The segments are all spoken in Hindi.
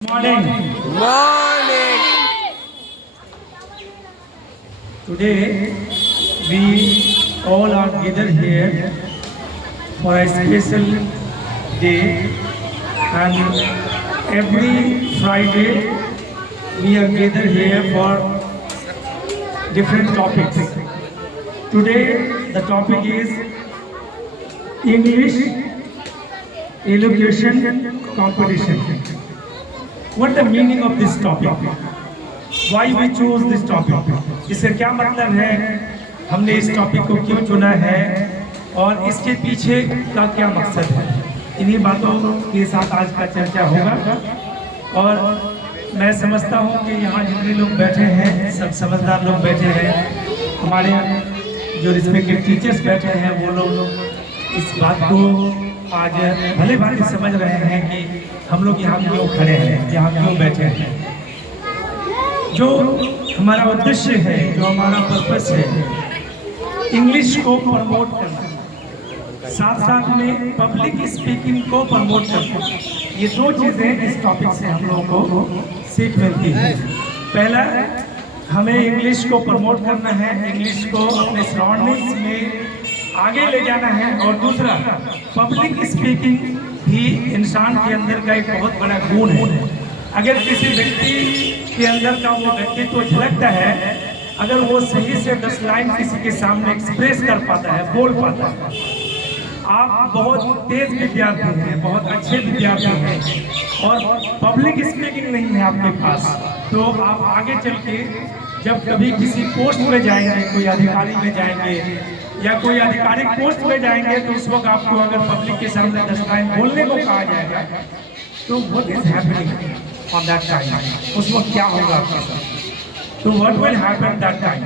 Morning. Morning. Today we all are gathered here for a special day, and every Friday we are gathered here for different topics. Today the topic is English elocution competition. What the meaning of this topic? Why we choose this topic? इससे क्या मतलब है, हमने इस टॉपिक को क्यों चुना है और इसके पीछे का क्या मकसद है, इन्हीं बातों के साथ आज का चर्चा होगा। और मैं समझता हूँ कि यहाँ जितने लोग बैठे हैं सब समझदार लोग बैठे हैं, हमारे जो रिस्पेक्टेड टीचर्स बैठे हैं वो लोग इस बात को आज भले भांति समझ रहे हैं कि हम लोग यहाँ क्यों खड़े हैं, यहाँ क्यों बैठे हैं। जो हमारा उद्देश्य है, जो हमारा पर्पस है, इंग्लिश को प्रमोट करना, साथ साथ में पब्लिक स्पीकिंग को प्रमोट करना, ये दो चीज़ें इस टॉपिक से हम लोगों को सीख मिलती है। पहला, हमें इंग्लिश को प्रमोट करना है, इंग्लिश को अपने सराउंडिंग्स में आगे ले जाना है। और दूसरा, पब्लिक स्पीकिंग भी इंसान के अंदर का एक बहुत बड़ा गुण है। अगर किसी व्यक्ति के अंदर का वो व्यक्तित्व झलकता है, अगर वो सही से 10 लाइन किसी के सामने एक्सप्रेस कर पाता है, बोल पाता है, आप बहुत तेज विद्यार्थी हैं, बहुत अच्छे विद्यार्थी हैं और पब्लिक स्पीकिंग नहीं है आपके पास, तो आप आगे चल के जब कभी किसी पोस्ट में जाएंगे, कोई अधिकारी में जाएंगे या कोई आधिकारिक पोस्ट में जाएंगे, तो उस वक्त आपको अगर पब्लिक के सामने 10 लाइन बोलने को कहा जाएगा, तो what is happening on that time, उस वक्त क्या होगा आपके साथ? तो what will happen that time,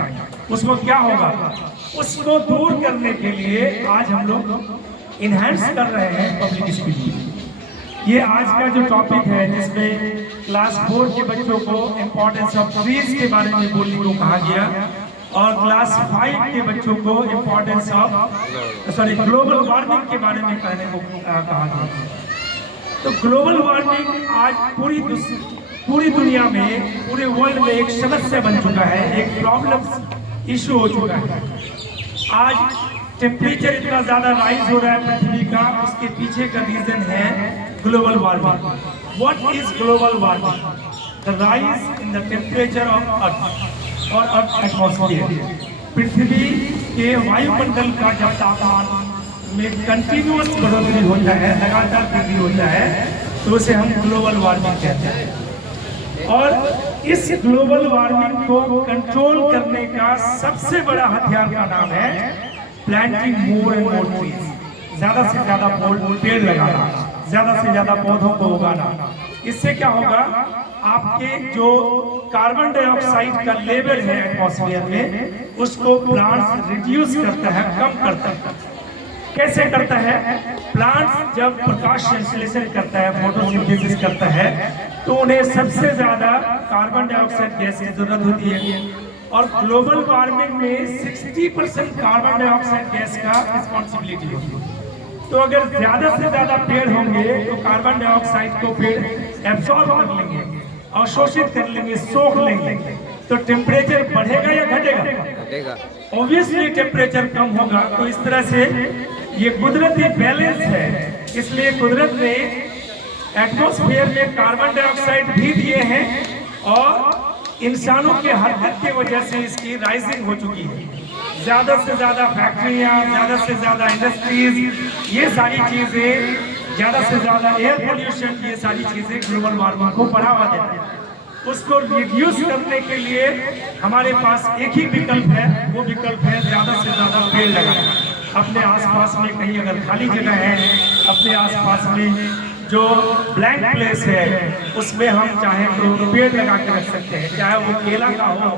उस वक्त क्या होगा? उसको दूर करने के लिए आज हम लोग इनहैंस कर रहे हैं पब्लिक स्पीकिंग। ये आज का जो टॉपिक है, जिसमें क्लास 4 के बच्चों को इम्पोर्टेंस ऑफ ट्रीज के बारे में बोलने को कहा गया और क्लास 5 के बच्चों को इम्पोर्टेंस ऑफ ग्लोबल वार्मिंग के बारे में कहने को कहा गया। तो ग्लोबल वार्मिंग आज पूरी दुनिया में, पूरे वर्ल्ड में एक समस्या बन चुका है, एक प्रॉब्लम इशू हो चुका है। आज टेम्परेचर इतना ज्यादा राइज हो रहा है पृथ्वी का, उसके पीछे का रीजन है global warming. What is global warming? The rise in the temperature of earth और अर्थ एटमॉस्फेयर, पृथ्वी के वायुमंडल का जब तापमान में कंटिन्यूअस बढ़ोतरी होता है, लगातार वृद्धि होता है, तो उसे हम ग्लोबल वार्मिंग कहते हैं। और इस ग्लोबल वार्मिंग को कंट्रोल करने का सबसे बड़ा हथियार का नाम है planting more and more trees, ज्यादा से ज्यादा पेड़ लगाना, ज्यादा से ज्यादा पौधों को उगाना। इससे क्या होगा, आपके जो कार्बन डाइऑक्साइड का लेवल है एटमॉस्फेयर में, उसको प्लांट्स रिड्यूस करता है, कम करता है। कैसे करता है? प्लांट्स जब प्रकाश संश्लेषण करता है, फोटोसिंथेसिस करता है, तो उन्हें सबसे ज्यादा कार्बन डाइऑक्साइड गैस की जरूरत होती है। और ग्लोबल वार्मिंग में 60% कार्बन डाइऑक्साइड गैस का रिस्पॉन्सिबिलिटी होती है। तो अगर ज्यादा से ज्यादा पेड़ होंगे तो कार्बन डाइऑक्साइड को पेड़ एब्सॉर्ब कर लेंगे, अवशोषित कर लेंगे, सोख लेंगे, तो टेम्परेचर बढ़ेगा या घटेगा? ऑब्वियसली टेम्परेचर कम होगा। तो इस तरह से ये कुदरती बैलेंस है। इसलिए कुदरत ने एटमॉस्फेयर में कार्बन डाइऑक्साइड भी दिए हैं और इंसानों के हरकत की वजह से इसकी राइजिंग हो चुकी है। ज्यादा से ज्यादा फैक्ट्रियां, ज्यादा से ज्यादा इंडस्ट्रीज, ये सारी चीजें, ज्यादा से ज्यादा एयर पोल्यूशन, ये सारी चीजें ग्लोबल वार्मिंग को बढ़ावा देती हैं। उसको रिड्यूस करने के लिए हमारे पास एक ही विकल्प है, वो विकल्प है ज्यादा से ज्यादा पेड़ लगाना। अपने आसपास में कहीं अगर खाली जगह है, अपने आसपास में जो ब्लैंक प्लेस है, उसमें हम चाहे तो पेड़ लगा के रख सकते हैं, चाहे वो केला का हो,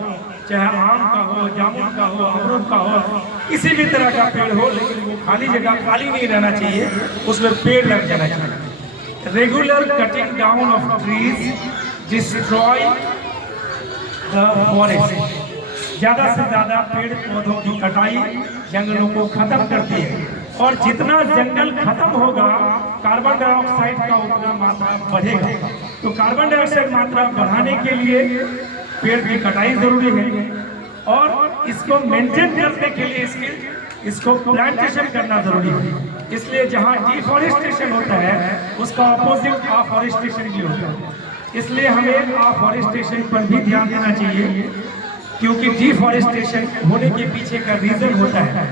चाहे आम का हो, जामुन का हो, अमरूद का हो, किसी भी तरह का पेड़ हो, लेकिन वो खाली जगह खाली नहीं रहना चाहिए, उसमें पेड़ लग जाना चाहिए। Regular cutting down of trees destroy the forest, ज्यादा से ज्यादा पेड़ पौधों की कटाई जंगलों को खत्म करती है। और जितना जंगल खत्म होगा, कार्बन डाइऑक्साइड का उतना मात्रा बढ़ेगा। तो कार्बन डाइऑक्साइड मात्रा बढ़ाने के लिए पेड़ की कटाई जरूरी है और इसको मेंटेन करने के लिए इसको प्लांटेशन करना जरूरी है। इसलिए जहां डिफॉरेस्टेशन होता है उसका ऑपोजिट अफॉरेस्टेशन भी होता है। इसलिए हमें अफॉरेस्टेशन पर भी ध्यान देना चाहिए, क्योंकि डिफॉरेस्टेशन होने के पीछे का रीजन होता है।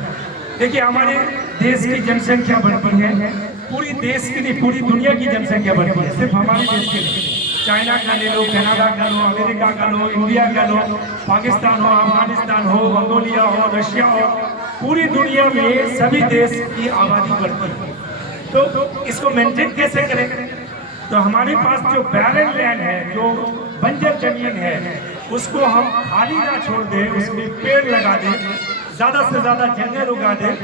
देखिए, हमारे देश की जनसंख्या बढ़ती है, पूरी देश की नहीं पूरी दुनिया की जनसंख्या बढ़ती है, सिर्फ हमारे देश की नहीं। चाइना का ले लो, कनाडा का लो, अमेरिका का लो, इंडिया का लो, पाकिस्तान हो, अफगानिस्तान हो, मंगोलिया हो, रशिया हो, पूरी दुनिया में सभी देश की आबादी बढ़ती है। तो इसको मेंटेन कैसे करें? तो हमारे पास जो बैरन लैंड है, जो बंजर जमीन है, उसको हम खाली ना छोड़ दें, उसमें पेड़ लगा दें, ज्यादा से ज्यादा जंगल उगा दें,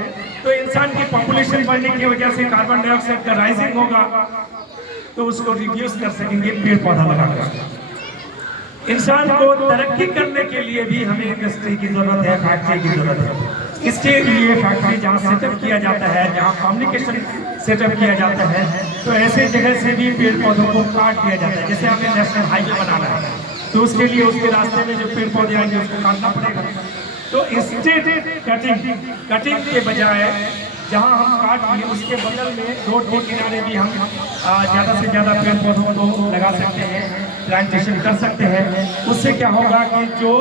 तो इंसान की पॉपुलेशन बढ़ने की वजह से कार्बन डाइऑक्साइड का राइजिंग होगा, तो उसको रिड्यूस कर सकेंगे पेड़ पौधा लगाकर। इंसान को तरक्की करने के लिए भी हमें इंडस्ट्री की जरूरत है, फैक्ट्री की जरूरत है। इसके लिए फैक्ट्री जहाँ सेटअप किया जाता है, जहाँ कम्युनिकेशन सेटअप किया जाता है, तो ऐसे जगह से भी पेड़ पौधों को काट दिया जाता है। जैसे हमें नेशनल हाईवे बनाना है, तो उसके लिए उसके रास्ते में जो पेड़ पौधे आएंगे उसको काटना पड़ेगा। तो इंस्टेड कटिंग के बजाय जहां हम काट लिए उसके बगल में रोड के किनारे भी हम ज़्यादा से ज़्यादा पेड़ पौधों को लगा सकते हैं, प्लांटेशन कर सकते हैं। उससे क्या होगा कि जो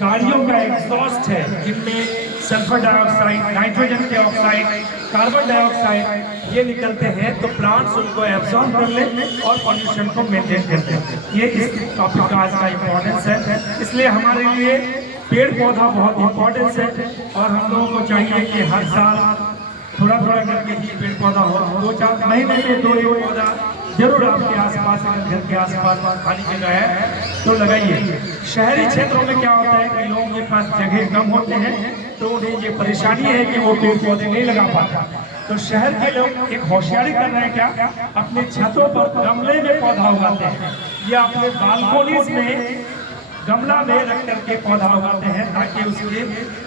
गाड़ियों का एग्जॉस्ट है, जिनमें sulphur dioxide, nitrogen dioxide, carbon dioxide ये निकलते हैं, तो प्लांट्स उनको एब्जॉर्ब कर लें और पॉल्यूशन को मेंटेन करते हैं। ये इस टॉपिक का आज का इम्पोर्टेंस है। इसलिए हमारे लिए पेड़ पौधा बहुत इम्पोर्टेंस है और हम लोगों को चाहिए कि हर साल थोड़ा थोड़ा करके ही पेड़ पौधा हो। 2-4 महीने में 2 पौधा जरूर आपके आसपास, घर के आसपास खाली जगह है तो लगाइए। शहरी क्षेत्रों में क्या होता है कि लोगों के पास जगह कम होते हैं, तो उन्हें ये परेशानी है कि वो पेड़ पौधे नहीं लगा पाता। तो शहर के लोग एक होशियारी कर रहे हैं, क्या अपने छतों पर गमले में पौधा उगाते हैं या अपने बालकोनीज में गमला में रख करके पौधा उगाते हैं, ताकि उसके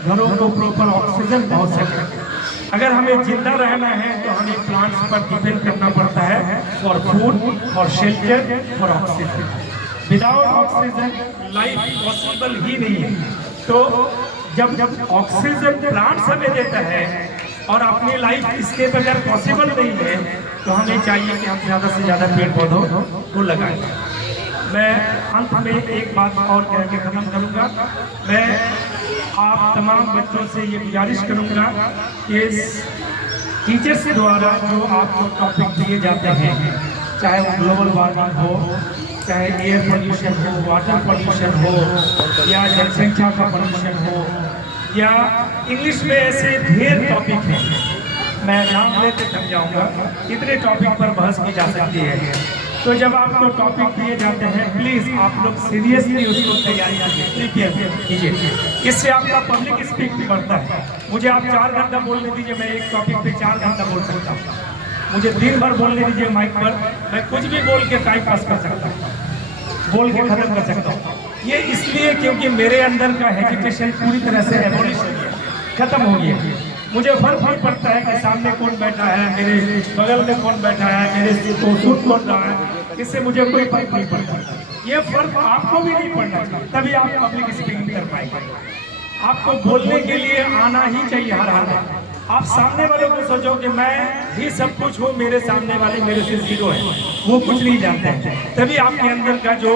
घरों को प्रॉपर ऑक्सीजन पहुंच सके। अगर हमें जिंदा रहना है तो हमें प्लांट्स पर डिपेंड करना पड़ता है for food, for shelter, for oxygen. Without oxygen life possible ही नहीं है। तो जब ऑक्सीजन प्लांट्स हमें देता है और अपनी लाइफ इसके बगैर पॉसिबल नहीं है, तो हमें चाहिए कि हम ज़्यादा से ज़्यादा पेड़ पौधों को लगाएं। मैं अंत में एक बात और कह के खत्म करूंगा। मैं आप तमाम बच्चों से ये गुजारिश करूंगा कि टीचर्स द्वारा जो आपको टॉपिक दिए जाते हैं, चाहे वो ग्लोबल वार्मिंग हो, चाहे एयर पोल्यूशन हो, वाटर पोल्यूशन हो, या जनसंख्या का पोल्यूशन हो, या इंग्लिश में ऐसे ढेर टॉपिक हैं, मैं नाम लेते थक जाऊंगा। इतने टॉपिक पर बहस की जा सकती है। तो जब आपको टॉपिक दिए जाते हैं, प्लीज आप लोग सीरियसली उसको तैयारी कीजिए। इससे आपका पब्लिक स्पीकिंग बढ़ता है। मुझे आप 4 घंटा बोलने दीजिए, मैं एक टॉपिक पे 4 घंटा बोल सकता हूँ। मुझे दिन भर बोलने दीजिए माइक पर, मैं कुछ भी बोल के टाइम पास कर सकता हूँ, बोल के खत्म कर सकता हूँ। ये इसलिए क्योंकि मेरे अंदर का हेजिटेशन पूरी तरह से एबॉलिश हो गया, खत्म हो गया। मुझे फर्क नहीं पड़ता है कि सामने कौन बैठा है, मेरे बगल में कौन बैठा है, मेरे को सुन कौन रहा है, इससे मुझे कोई फर्क नहीं पड़ता। ये फर्क आपको भी नहीं पड़ना चाहिए, तभी आप पब्लिक स्पीकिंग कर पाएंगे। आपको बोलने के लिए आना ही चाहिए हर हाल में। आप सामने वालों को सोचो कि मैं ही सब कुछ हूँ, मेरे सामने वाले मेरे से जीरो है, वो कुछ नहीं जानते हैं, तभी आपके अंदर का जो